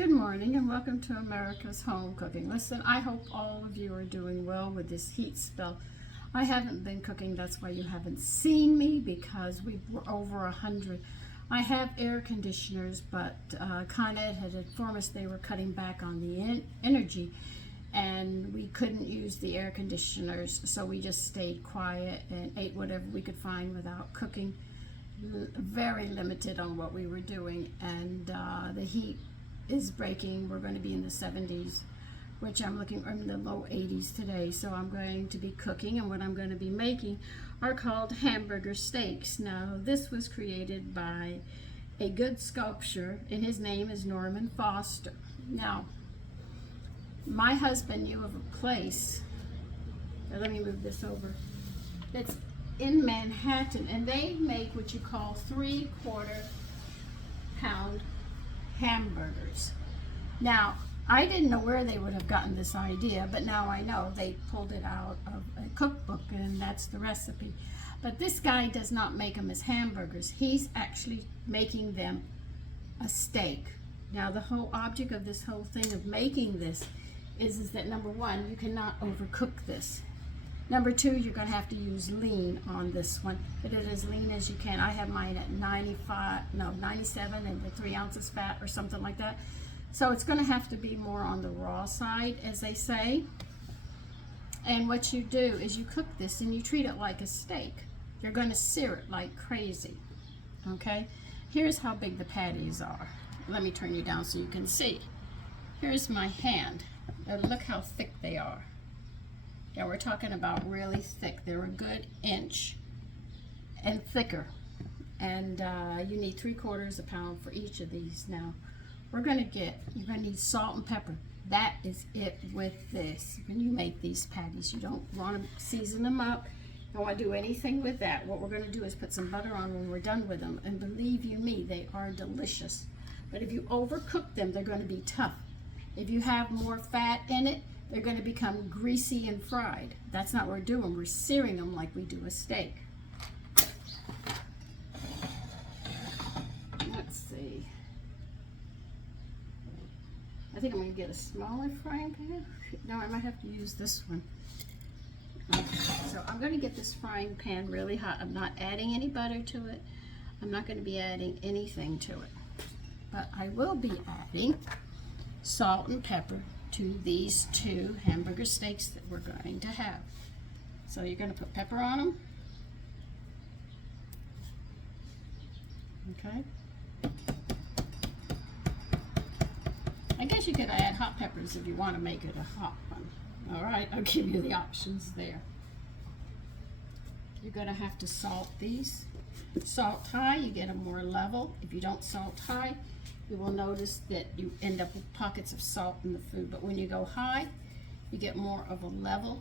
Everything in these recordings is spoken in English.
Good morning and welcome to America's Home Cooking. Listen, I hope all of you are doing well with this heat spell. I haven't been cooking, that's why you haven't seen me, because we were over 100. I have air conditioners, but Con Ed had informed us they were cutting back on the energy and we couldn't use the air conditioners, so we just stayed quiet and ate whatever we could find without cooking. Very limited on what we were doing, and the heat is breaking. We're going to be in the 70s, which I'm in the low 80s today. So I'm going to be cooking, and what I'm going to be making are called hamburger steaks. Now, this was created by a good sculptor, and his name is Norman Foster. Now, my husband knew of a place, let me move this over, that's in Manhattan, and they make what you call 3/4 pound hamburgers. Now, I didn't know where they would have gotten this idea, but now I know. They pulled it out of a cookbook, and that's the recipe. But this guy does not make them as hamburgers. He's actually making them a steak. Now, the whole object of this whole thing of making this is that, number one, you cannot overcook this. Number two, you're going to have to use lean on this one. Get it as lean as you can. I have mine at 97 and the 3 ounces fat or something like that. So it's going to have to be more on the raw side, as they say. And what you do is you cook this and you treat it like a steak. You're going to sear it like crazy. Okay? Here's how big the patties are. Let me turn you down so you can see. Here's my hand. Now look how thick they are. Yeah, we're talking about really thick. They're a good inch and thicker. And you need 3/4 pound for each of these. Now, you're going to need salt and pepper. That is it with this. When you make these patties, you don't want to season them up. You don't want to do anything with that. What we're going to do is put some butter on when we're done with them. And believe you me, they are delicious. But if you overcook them, they're going to be tough. If you have more fat in it, they're going to become greasy and fried. That's not what we're doing. We're searing them like we do a steak. Let's see. I think I'm going to get a smaller frying pan. No, I might have to use this one. Okay, so I'm going to get this frying pan really hot. I'm not adding any butter to it. I'm not going to be adding anything to it. But I will be adding salt and pepper to these 2 hamburger steaks that we're going to have. So you're going to put pepper on them. Okay. I guess you could add hot peppers if you want to make it a hot one. All right, I'll give you the options there. You're going to have to salt these. Salt high, you get them more level. If you don't salt high, you will notice that you end up with pockets of salt in the food. But when you go high, you get more of a level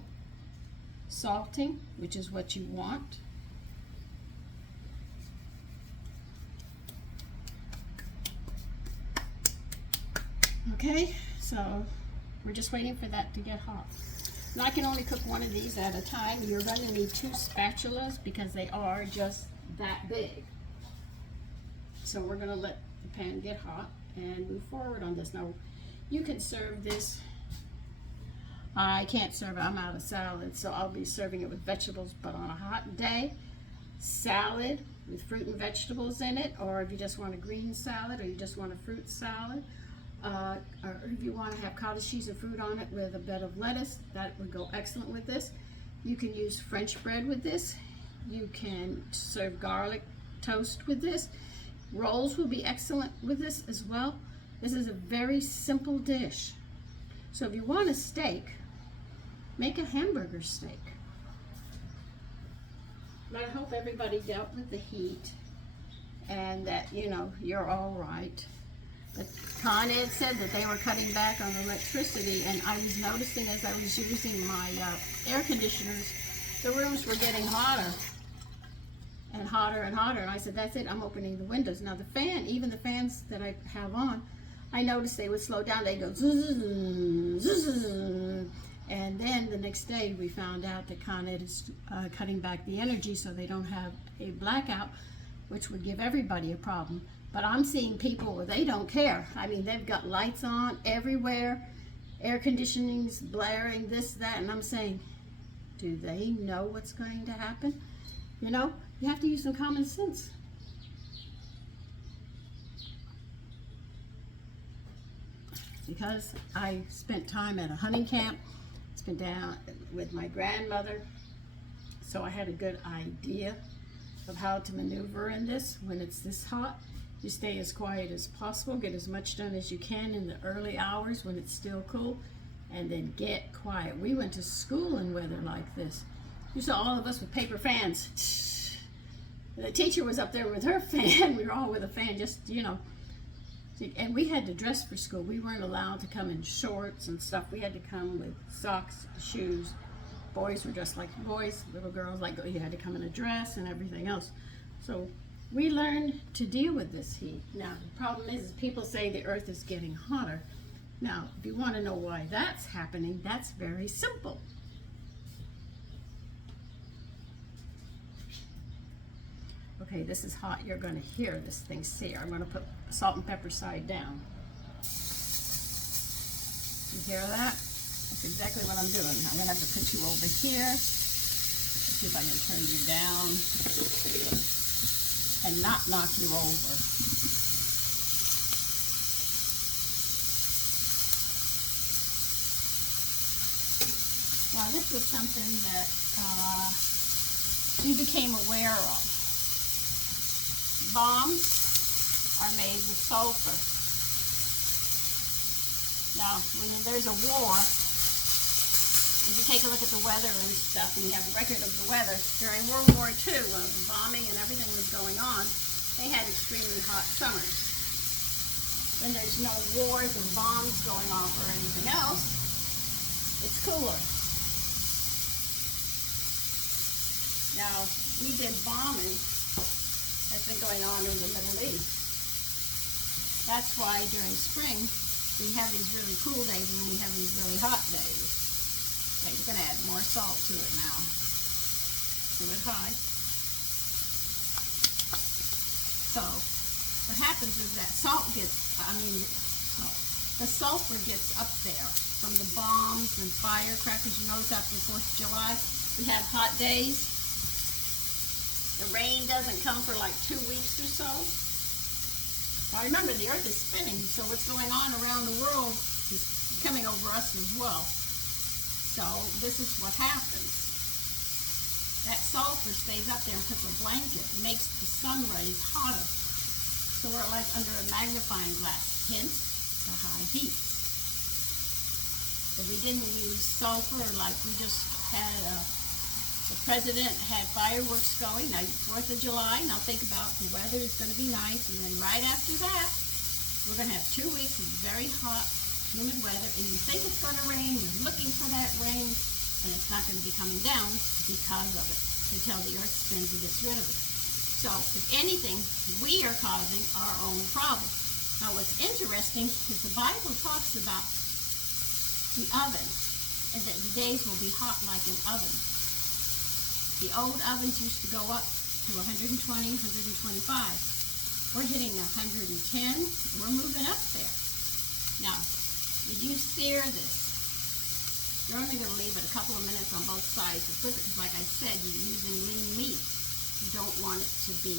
salting, which is what you want. Okay, so we're just waiting for that to get hot. Now I can only cook one of these at a time. You're going to need 2 spatulas because they are just that big. So we're going to let the pan get hot and move forward on this. Now, you can serve this. I can't serve it. I'm out of salad, so I'll be serving it with vegetables. But on a hot day, salad with fruit and vegetables in it, or if you just want a green salad, or you just want a fruit salad, or if you want to have cottage cheese and fruit on it with a bed of lettuce, that would go excellent with this. You can use French bread with this. You can serve garlic toast with this. Rolls will be excellent with this as well. This is a very simple dish. So if you want a steak, make a hamburger steak. But I hope everybody dealt with the heat and that, you know, you're all right. But Con Ed said that they were cutting back on electricity, and I was noticing as I was using my air conditioners, the rooms were getting hotter and hotter and hotter, and I said, that's it, I'm opening the windows. Now the fan, even the fans that I have on, I noticed they would slow down. They go zzz, zzz, and then the next day we found out that Con Ed is cutting back the energy so they don't have a blackout, which would give everybody a problem. But I'm seeing people where they don't care. I mean, they've got lights on everywhere, air conditioning's blaring, this, that, and I'm saying, do they know what's going to happen? You know, you have to use some common sense. Because I spent time at a hunting camp, spent down with my grandmother, so I had a good idea of how to maneuver in this when it's this hot. You stay as quiet as possible, get as much done as you can in the early hours when it's still cool, and then get quiet. We went to school in weather like this. You saw all of us with paper fans. The teacher was up there with her fan. We were all with a fan, just, you know. And we had to dress for school. We weren't allowed to come in shorts and stuff. We had to come with socks, shoes. Boys were dressed like boys. Little girls, like, you had to come in a dress and everything else. So we learned to deal with this heat. Now, the problem is people say the earth is getting hotter. Now, if you want to know why that's happening, that's very simple. Okay, this is hot. You're going to hear this thing sear. I'm going to put salt and pepper side down. You hear that? That's exactly what I'm doing. I'm going to have to put you over here. Let's see if I can turn you down and not knock you over. Now, this was something that we became aware of. Bombs are made with sulfur. Now, when there's a war, if you take a look at the weather and stuff, and you have a record of the weather, during World War II, when bombing and everything was going on, they had extremely hot summers. When there's no wars and bombs going off or anything else, it's cooler. Now, we did bombing that's been going on in the Middle East. That's why during spring, we have these really cool days and we have these really hot days. Okay, you're going to add more salt to it now. Do it high. So, what happens is that salt gets, the sulfur gets up there from the bombs and firecrackers. You notice after the 4th of July, we have hot days. The rain doesn't come for like 2 weeks or so. Well, remember, the earth is spinning, so what's going on around the world is coming over us as well. So this is what happens. That sulfur stays up there and puts a blanket. It makes the sun rays hotter. So we're like under a magnifying glass, hence the high heat. If we didn't use sulfur, like we just had the president had fireworks going. Now, 4th of July, now think about the weather is going to be nice, and then right after that, we're going to have 2 weeks of very hot, humid weather, and you think it's going to rain, you're looking for that rain, and it's not going to be coming down because of it, until the earth spins and gets rid of it. So, if anything, we are causing our own problem. Now, what's interesting is the Bible talks about the oven, and that the days will be hot like an oven. The old ovens used to go up to 120, 125. We're hitting 110. We're moving up there. Now, when you sear this, you're only going to leave it a couple of minutes on both sides to flip it, because like I said, you're using lean meat. You don't want it to be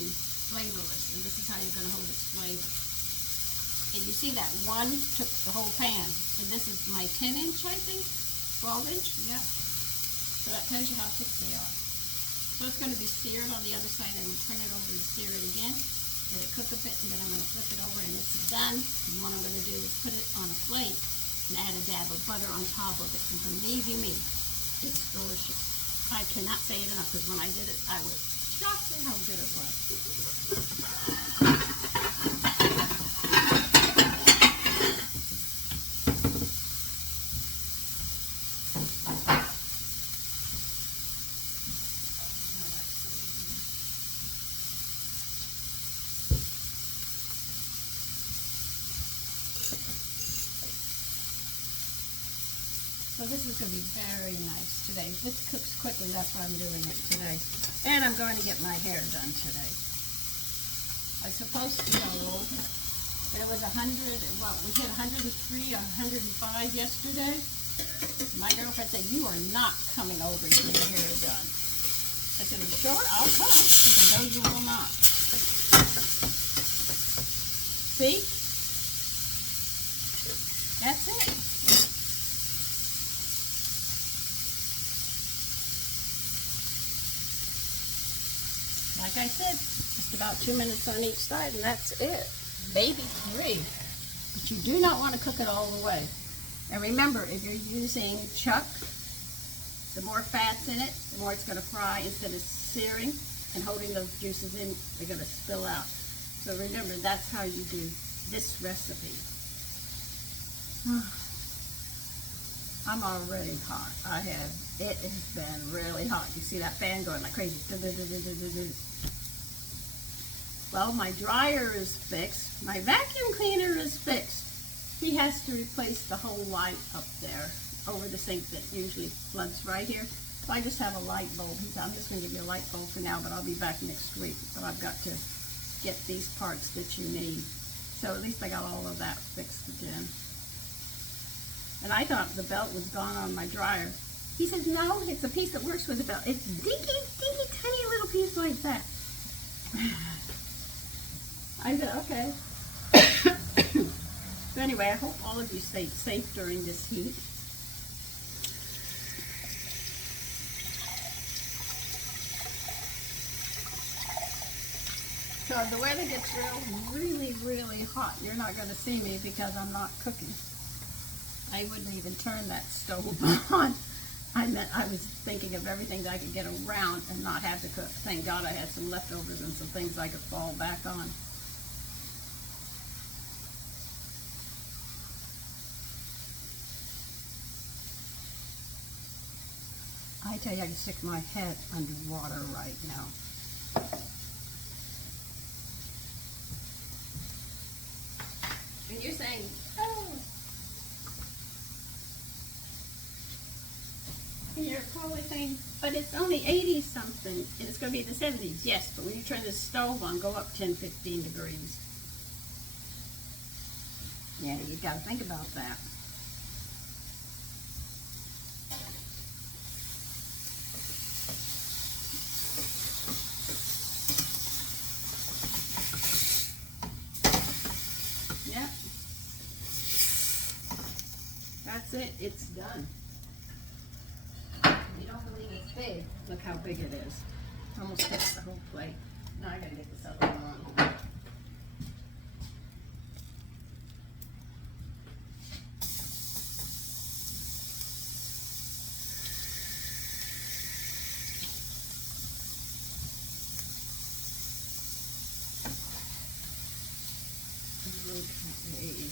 flavorless, and this is how you're going to hold its flavor. And you see that one took the whole pan. And this is my 10-inch, I think, 12-inch, yeah. So that tells you how thick they are. So it's going to be seared on the other side, and we'll turn it over and sear it again. Let it cook a bit, and then I'm going to flip it over, and it's done. And what I'm going to do is put it on a plate and add a dab of butter on top of it. And believe you me, it's delicious. I cannot say it enough, because when I did it, I was shocked at how good it was. So this is going to be very nice today. This cooks quickly, that's why I'm doing it today. And I'm going to get my hair done today. I was supposed to go, but it was 100, well, we hit 103, 105 yesterday. My girlfriend said, you are not coming over to get your hair done. I said, you sure? I'll come. She said, no, you will not. See? That's it. Like I said, just about 2 minutes on each side, and that's it. Baby free. But you do not want to cook it all the way. And remember, if you're using chuck, the more fat's in it, the more it's going to fry instead of searing and holding those juices in, they're going to spill out. So remember, that's how you do this recipe. I'm already hot. It has been really hot. You see that fan going like crazy. Well, my dryer is fixed. My vacuum cleaner is fixed. He has to replace the whole light up there over the sink that usually floods right here. So I just have a light bulb. I'm just going to give you a light bulb for now, but I'll be back next week. But I've got to get these parts that you need. So at least I got all of that fixed again. And I thought the belt was gone on my dryer. He says, no, it's a piece that works with the belt. It's dinky, dinky, tiny little piece like that. I said, okay. So anyway, I hope all of you stay safe during this heat. So if the weather gets really, really hot, you're not going to see me because I'm not cooking. I wouldn't even turn that stove on. I was thinking of everything that I could get around and not have to cook. Thank God I had some leftovers and some things I could fall back on. I tell you, I can stick my head underwater right now. And you're saying, oh, and you're probably saying, but it's only 80 something and it's going to be in the 70s. Yes, but when you turn the stove on, go up 10, 15 degrees. Yeah, you've got to think about that. Yeah. That's it. It's done. You don't believe it's big. Look how big it is. Almost takes the whole plate. Now I gotta get this other one on. Okay.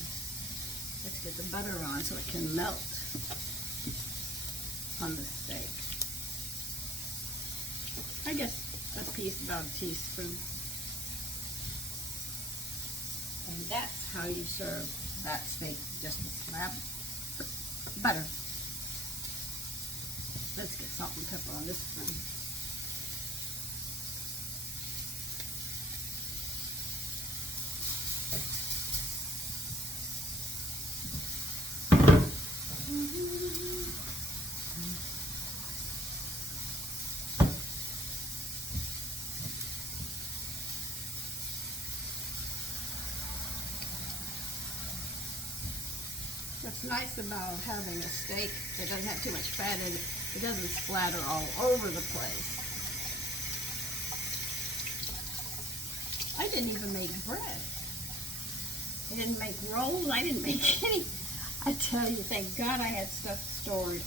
Let's get the butter on so it can melt on the steak. I guess a piece, about a teaspoon. And that's how you serve that steak, just a slab of butter. Let's get salt and pepper on this one. What's nice about having a steak that doesn't have too much fat in it, it doesn't splatter all over the place. I didn't even make bread. I didn't make rolls. I didn't make any. I tell you, thank God I had stuff stored.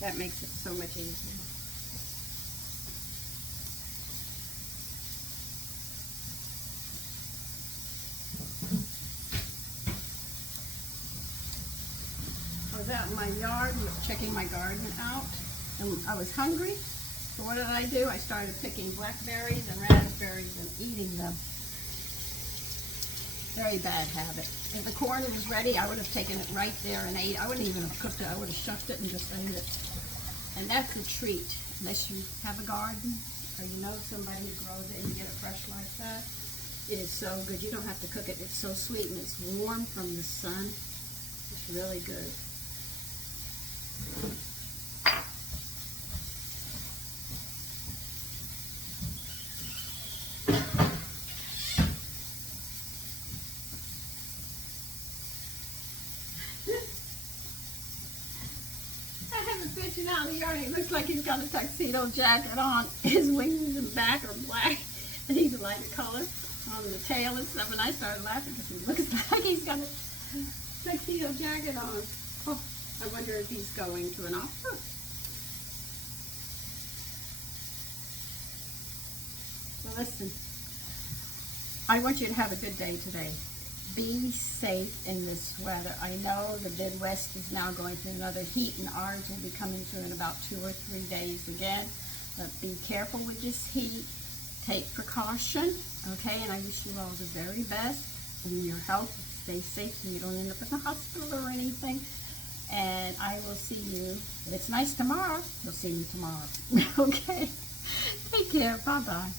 That makes it so much easier. I was out in my yard checking my garden out, and I was hungry. So what did I do? I started picking blackberries and raspberries and eating them. Very bad habit. If the corn was ready, I would have taken it right there and ate. I wouldn't even have cooked it. I would have shucked it and just ate it. And that's a treat, unless you have a garden or you know somebody who grows it and you get it fresh like that. It is so good. You don't have to cook it. It's so sweet and it's warm from the sun. It's really good. Fishing out in the yard. He looks like he's got a tuxedo jacket on. His wings and back are black, and he's a lighter color on the tail and stuff. And I started laughing because he looks like he's got a tuxedo jacket on. Oh, I wonder if he's going to an opera. Well, listen, I want you to have a good day today. Be safe in this weather. I know the Midwest is now going through another heat, and ours will be coming through in about 2 or 3 days again. But be careful with this heat. Take precaution, okay? And I wish you all the very best in your health. Stay safe so you don't end up in the hospital or anything. And I will see you. If it's nice tomorrow, you'll see me tomorrow. Okay? Take care. Bye-bye.